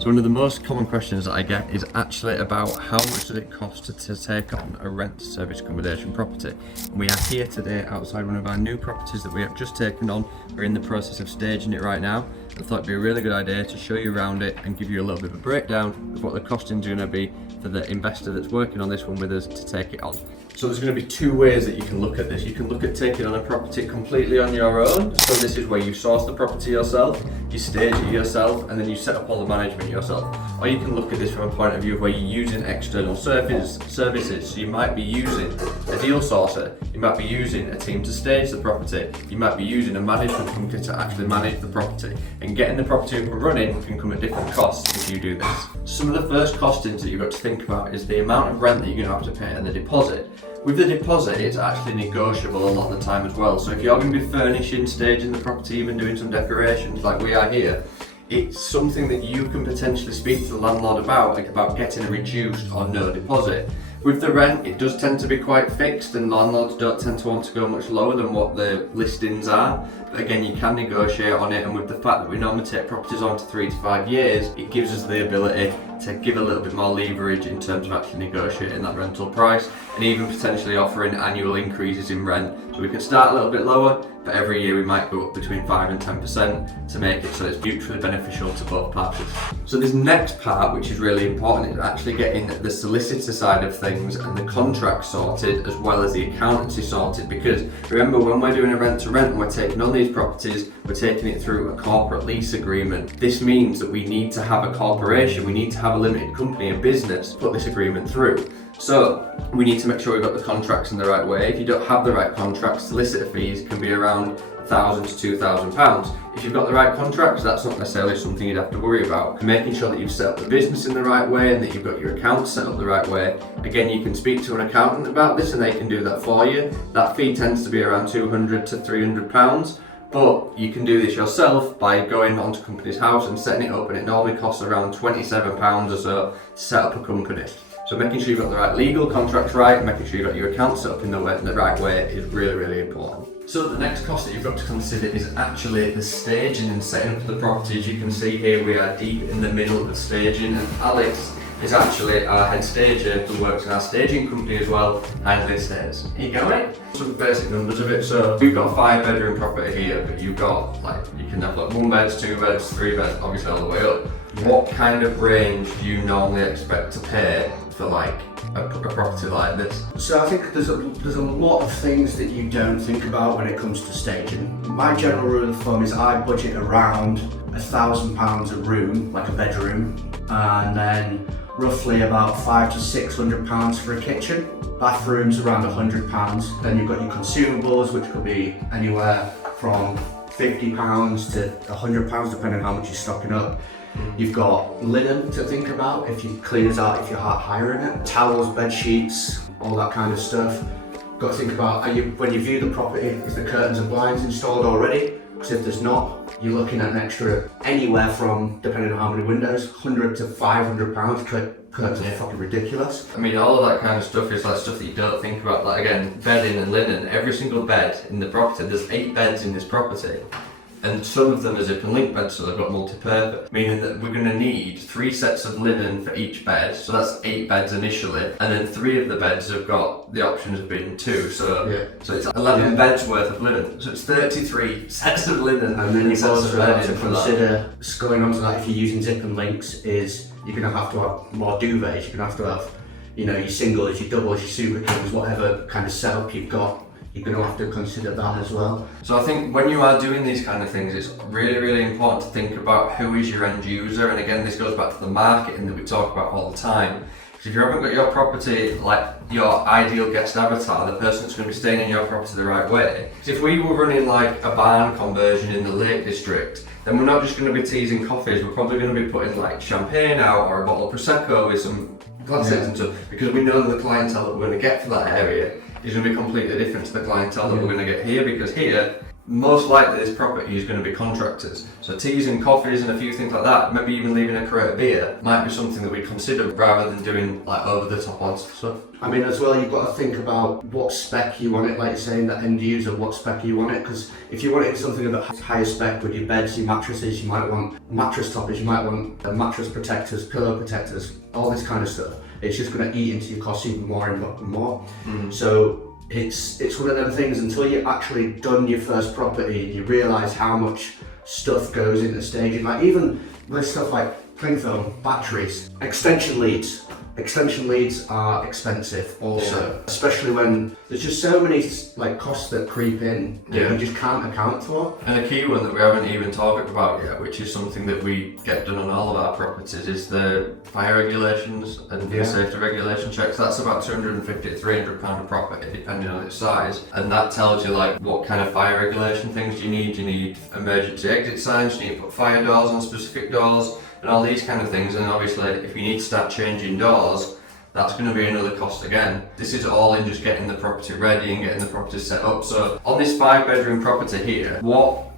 So one of the most common questions that I get is actually about how much does it cost to take on a rent service accommodation property. And we are here today outside one of our new properties that we have just taken on. We're in the process of staging it right now. I thought it'd be a really good idea to show you around it and give you a little bit of a breakdown of what the costing's going to be for the investor that's working on this one with us to take it on. So there's going to be two ways that you can look at this. You can look at taking on a property completely on your own. So this is where you source the property yourself, you stage it yourself, and then you set up all the management yourself. Or you can look at this from a point of view where you're using external services. So you might be using a deal sourcer, you might be using a team to stage the property, you might be using a management company to actually manage the property. And getting the property up and running can come at different costs if you do this. Some of the first costings that you've got to think about is the amount of rent that you're going to have to pay and the deposit. With the deposit, it's actually negotiable a lot of the time as well. So if you're going to be furnishing, staging the property, even doing some decorations like we are here, it's something that you can potentially speak to the landlord about getting a reduced or no deposit. With the rent, it does tend to be quite fixed and landlords don't tend to want to go much lower than what the listings are. But again, you can negotiate on it, and with the fact that we normally take properties on to 3 to 5 years, it gives us the ability to give a little bit more leverage in terms of actually negotiating that rental price and even potentially offering annual increases in rent. So we can start a little bit lower, but every year we might go up between 5 and 10% to make it so it's mutually beneficial to both parties. So this next part, which is really important, is actually getting the solicitor side of things and the contract sorted as well as the accountancy sorted, because remember, when we're doing a rent to rent and we're taking on these properties, we're taking it through a corporate lease agreement. This means that we need to have a corporation, we need to have a limited company, a business, to put this agreement through. So we need to make sure we've got the contracts in the right way. If you don't have the right contracts, solicitor fees can be around £1,000 to £2,000. If you've got the right contracts, that's not necessarily something you'd have to worry about. And making sure that you've set up the business in the right way and that you've got your accounts set up the right way. Again, you can speak to an accountant about this and they can do that for you. That fee tends to be around £200 to £300. But you can do this yourself by going onto a company's house and setting it up, and it normally costs around £27 or so to set up a company. So making sure you've got the right legal contracts right and making sure you've got your accounts set up in the right way is really, really important. So the next cost that you've got to consider is actually the staging and setting up the property. As you can see here, we are deep in the middle of the staging, and Alex is actually our head stager who works in our staging company as well, Hindley Stairs. Here you go, mate. Some basic numbers of it. So we've got a 5-bedroom property here, but you've got you can have 1 bed, 2 beds, 3 beds, obviously all the way up. What kind of range do you normally expect to pay for a property like this? So I think there's a lot of things that you don't think about when it comes to staging. My general rule of thumb is I budget around £1,000 a room, like a bedroom, and then roughly about £500 to £600 for a kitchen. Bathrooms around £100. Then you've got your consumables, which could be anywhere from £50 to £100 depending on how much you're stocking up. You've got linen to think about if you cleaners out, if you're hiring it, towels, bed sheets, all that kind of stuff. Got to think about when you view the property, is the curtains and blinds installed already? Because if there's not, you're looking at an extra anywhere from, depending on how many windows, £100 to £500. Curtains are fucking ridiculous. I mean, all of that kind of stuff is stuff that you don't think about. Again, bedding and linen. Every single bed in the property, there's 8 beds in this property. And some of them are zip and link beds, so they've got multi-purpose, meaning that we're going to need 3 sets of linen for each bed, so that's 8 beds initially, and then 3 of the beds have got the options of being 2, so it's 11 beds worth of linen, so it's 33 sets of linen. And then you've also got to consider, going on to that, if you're using zip and links, is you're going to have more duvets, you're going to have your singles, your doubles, your super kings, whatever kind of setup you've got. You're going to have to consider that as well. So I think when you are doing these kind of things, it's really, really important to think about who is your end user. And again, this goes back to the marketing that we talk about all the time. Because if you haven't got your property, your ideal guest avatar, the person that's going to be staying in your property the right way. Because if we were running a barn conversion in the Lake District, then we're not just going to be teasing coffees, we're probably going to be putting champagne out or a bottle of Prosecco with some classics and stuff, because we know that the clientele that we're going to get for that area is going to be completely different to the clientele that we're going to get here, because here most likely this property is going to be contractors. So teas and coffees and a few things like that, maybe even leaving a crate of beer, might be something that we consider rather than doing like over the top odds stuff. I mean, as well, you've got to think about what spec you want it, like you're saying, the end user, what spec you want it, because if you want it something a bit higher spec with your beds, your mattresses, you might want mattress toppers, you might want mattress protectors, pillow protectors, all this kind of stuff. It's just going to eat into your costs even more and more. So it's one of them things, until you've actually done your first property, you realise how much stuff goes into staging, like even with stuff like cling film, batteries, extension leads. Extension leads are expensive also, especially when there's just so many like costs that creep in that you just can't account for. And a key one that we haven't even talked about yet, which is something that we get done on all of our properties, is the fire regulations and the safety regulation checks. That's about £250 to £300 a property, depending on its size. And that tells you like what kind of fire regulation things you need. You need emergency exit signs, you need to put fire doors on specific doors, and all these kind of things. And obviously if you need to start changing doors, that's going to be another cost again. This is all in just getting the property ready and getting the property set up. So on this 5-bedroom property here, what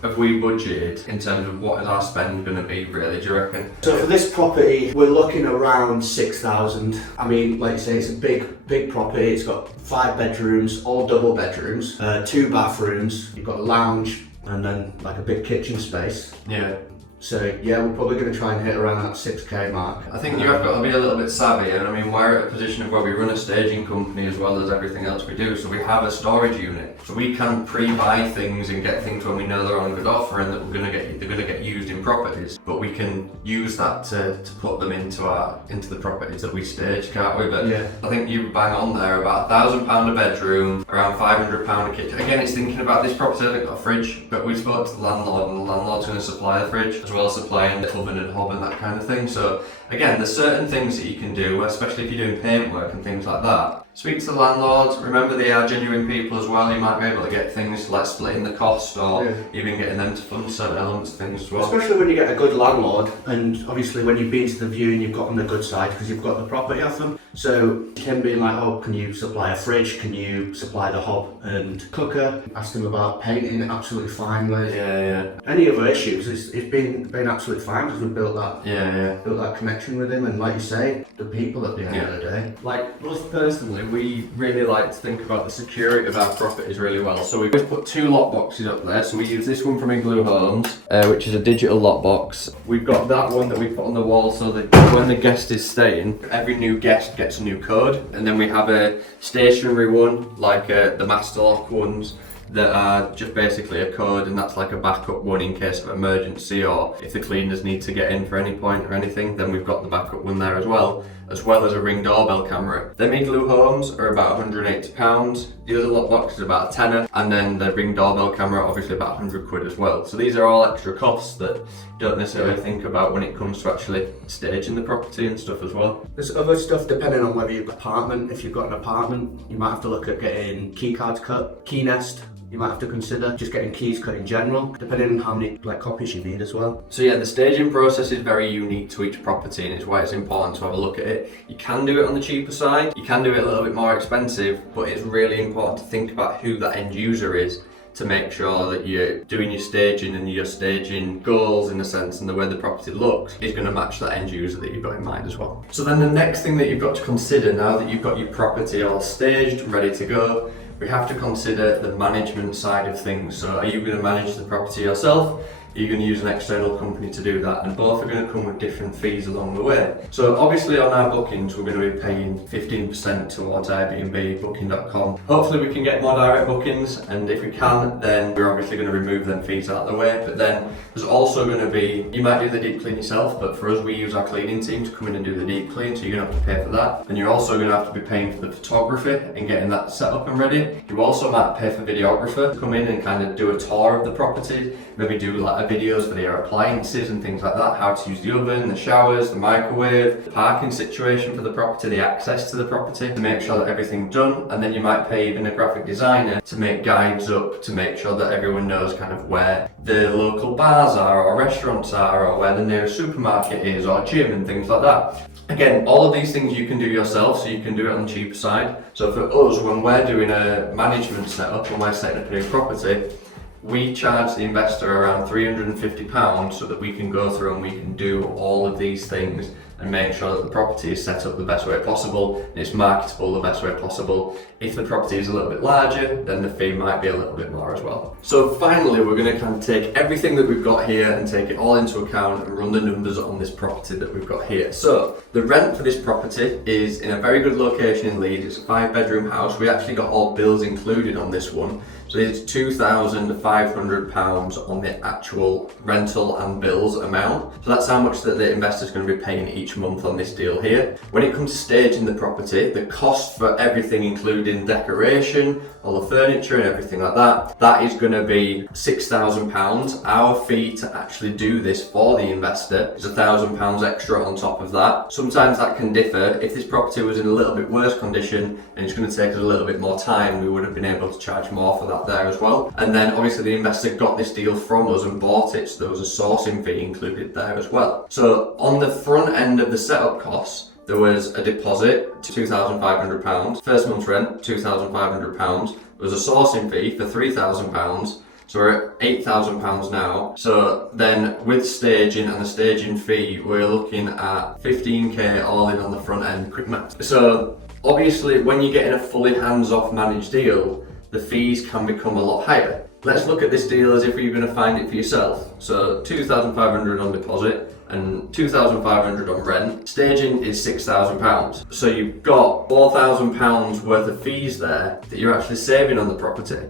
have we budgeted in terms of what is our spend going to be really, do you reckon? So for this property, we're looking around 6,000. I mean, like you say, it's a big property. It's got 5 bedrooms, all double bedrooms, 2 bathrooms. You've got a lounge and then like a big kitchen space. Yeah. So yeah, we're probably going to try and hit around that 6k mark. I think you have got to be a little bit savvy, and I mean we're at a position of where we run a staging company as well as everything else we do, so we have a storage unit, so we can pre-buy things and get things when we know they're on a good offer and that they're going to get used in properties, but we can use that to put them into the properties that we stage, can't we? But yeah. I think you bang on there, about £1,000 a bedroom, around £500 a kitchen. Again, it's thinking about this property hasn't got a fridge, but we spoke to the landlord and the landlord's going to supply the fridge, as well as supplying the oven and hob and that kind of thing. So again, there's certain things that you can do, especially if you're doing paintwork and things like that. Speak to the landlords, remember they are genuine people as well. You might be able to get things like splitting the cost or even getting them to fund certain elements of things as well. Especially when you get a good landlord, and obviously when you've been to the viewing you've got on the good side because you've got the property off them. So him being like, oh, can you supply a fridge, can you supply the hob and cooker? Asked him about painting, absolutely fine with. Yeah. Any other issues, it's been absolutely fine because we built that connection with him, and like you say, the people at the end of the day. Like us personally, we really like to think about the security of our properties really well. So we've just put 2 lock boxes up there. So we use this one from Hindley Homes, which is a digital lock box. We've got that one that we put on the wall so that when the guest is staying, every new guest gets a new code. And then we have a stationary one, like the master lock ones, that are just basically a code, and that's like a backup one in case of emergency or if the cleaners need to get in for any point or anything, then we've got the backup one there as well as a Ring doorbell camera. The Hindley Homes are about £180, the other lock box is about a tenner, and then the Ring doorbell camera obviously about £100 as well. So these are all extra costs that you don't necessarily think about when it comes to actually staging the property and stuff as well. There's other stuff depending on whether you've got an apartment. If you've got an apartment, you might have to look at getting key cards cut, key nest. You might have to consider just getting keys cut in general, depending on how many copies you need as well. So yeah, the staging process is very unique to each property, and it's why it's important to have a look at it. You can do it on the cheaper side, you can do it a little bit more expensive, but it's really important to think about who that end user is to make sure that you're doing your staging and your staging goals in a sense, and the way the property looks is going to match that end user that you've got in mind as well. So then the next thing that you've got to consider now that you've got your property all staged, ready to go, we have to consider the management side of things. So are you going to manage the property yourself? Are you going to use an external company to do that? And both are going to come with different fees along the way. So obviously on our bookings, we're going to be paying 15% towards Airbnb, booking.com. Hopefully we can get more direct bookings, and if we can, then we're obviously going to remove them fees out of the way. But then there's also going to be, you might do the deep clean yourself, but for us, we use our cleaning team to come in and do the deep clean, so you're going to have to pay for that. And you're also going to have to be paying for the photography and getting that set up and ready. You also might pay for videographer to come in and kind of do a tour of the property, maybe do like videos for their appliances and things like that, how to use the oven, the showers, the microwave, the parking situation for the property, the access to the property, to make sure that everything's done. And then you might pay even a graphic designer to make guides up to make sure that everyone knows kind of where the local bars are or restaurants are, or where the nearest supermarket is or gym and things like that. Again, all of these things you can do yourself, so you can do it on the cheaper side. So for us, when we're doing a management setup, when we're setting up a new property, we charge the investor around £350 so that we can go through and we can do all of these things and make sure that the property is set up the best way possible and it's marketable the best way possible. If the property is a little bit larger, then the fee might be a little bit more as well. So finally, we're going to kind of take everything that we've got here and take it all into account and run the numbers on this property that we've got here. So the rent for this property is in a very good location in Leeds. It's a 5-bedroom house. We actually got all bills included on this one. So it's £2,500 on the actual rental and bills amount. So that's how much that the investor's going to be paying each month on this deal here. When it comes to staging the property, the cost for everything, including decoration, all the furniture and everything like that, that is going to be £6,000. Our fee to actually do this for the investor is £1,000 extra on top of that. Sometimes that can differ. If this property was in a little bit worse condition and it's going to take us a little bit more time, we would have been able to charge more for that there as well. And then obviously the investor got this deal from us and bought it, so there was a sourcing fee included there as well. So on the front end of the setup costs, there was a deposit, £2,500, first month's rent, £2,500, there was a sourcing fee for £3,000, so we're at £8,000 now. So then with staging and the staging fee, we're looking at 15k all in on the front end, quick maths. So obviously when you're getting a fully hands-off managed deal, the fees can become a lot higher. Let's look at this deal as if you're going to find it for yourself. So £2,500 on deposit and £2,500 on rent. Staging is £6,000. So you've got £4,000 worth of fees there that you're actually saving on the property.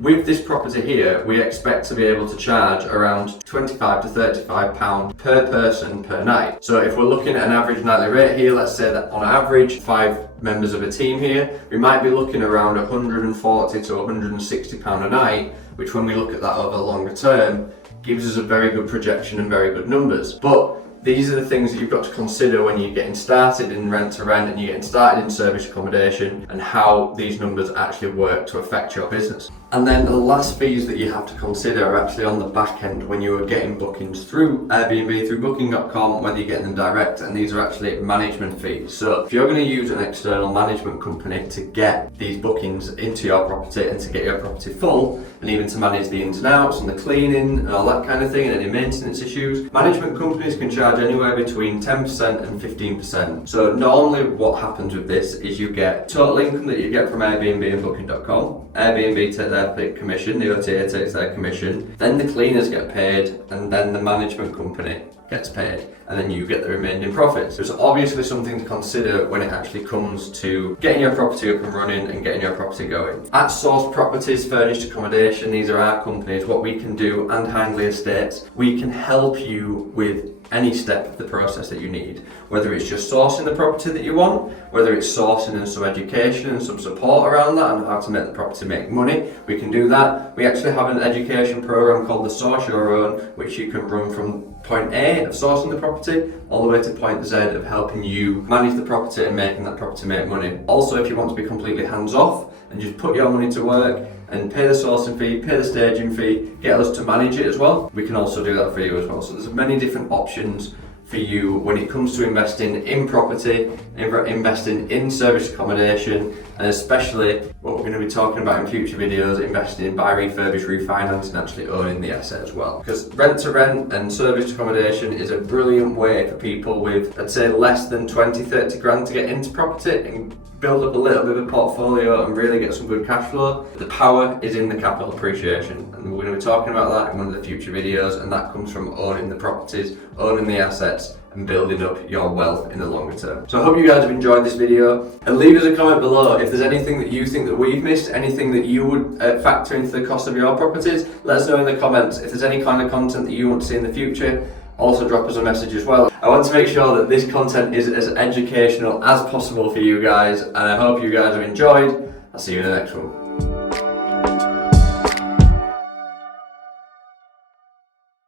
With this property here, we expect to be able to charge around £25 to £35 per person per night. So if we're looking at an average nightly rate here, let's say that on average, 5 members of a team here, we might be looking around £140 to £160 a night, which when we look at that over the longer term, gives us a very good projection and very good numbers. But these are the things that you've got to consider when you're getting started in rent to rent and you're getting started in service accommodation, and how these numbers actually work to affect your business. And then the last fees that you have to consider are actually on the back end when you are getting bookings through Airbnb, through booking.com, whether you're getting them direct, and these are actually management fees. So if you're going to use an external management company to get these bookings into your property and to get your property full, and even to manage the ins and outs and the cleaning and all that kind of thing and any maintenance issues, management companies can charge anywhere between 10% and 15%. So normally what happens with this is you get total income that you get from Airbnb and booking.com. Airbnb take their commission, the OTA takes their commission, then the cleaners get paid, and then the management company gets paid, and then you get the remaining profits. There's obviously something to consider when it actually comes to getting your property up and running and getting your property going. At Source Properties Furnished Accommodation, these are our companies, what we can do, and Hindley Estates, we can help you with any step of the process that you need, whether it's just sourcing the property that you want, whether it's sourcing and some education and some support around that and how to make the property make money, we can do that. We actually have an education program called the Source Your Own, which you can run from point A of sourcing the property all the way to point Z of helping you manage the property and making that property make money. Also, if you want to be completely hands off and just put your money to work and pay the sourcing fee, pay the staging fee, get us to manage it as well, we can also do that for you as well. So there's many different options for you when it comes to investing in property, investing in service accommodation, and especially what we're going to be talking about in future videos, investing in buy, refurbish, refinance, and actually owning the asset as well. Because rent to rent and service accommodation is a brilliant way for people with, I'd say, less than 20-30 grand to get into property and build up a little bit of a portfolio and really get some good cash flow. The power is in the capital appreciation, and we're going to be talking about that in one of the future videos, and that comes from owning the properties, owning the assets, and building up your wealth in the longer term. So I hope you guys have enjoyed this video, and leave us a comment below if there's anything that you think that we've missed, anything that you would factor into the cost of your properties. Let us know in the comments. If there's any kind of content that you want to see in the future, also drop us a message as well. I want to make sure that this content is as educational as possible for you guys, and I hope you guys have enjoyed. I'll see you in the next one.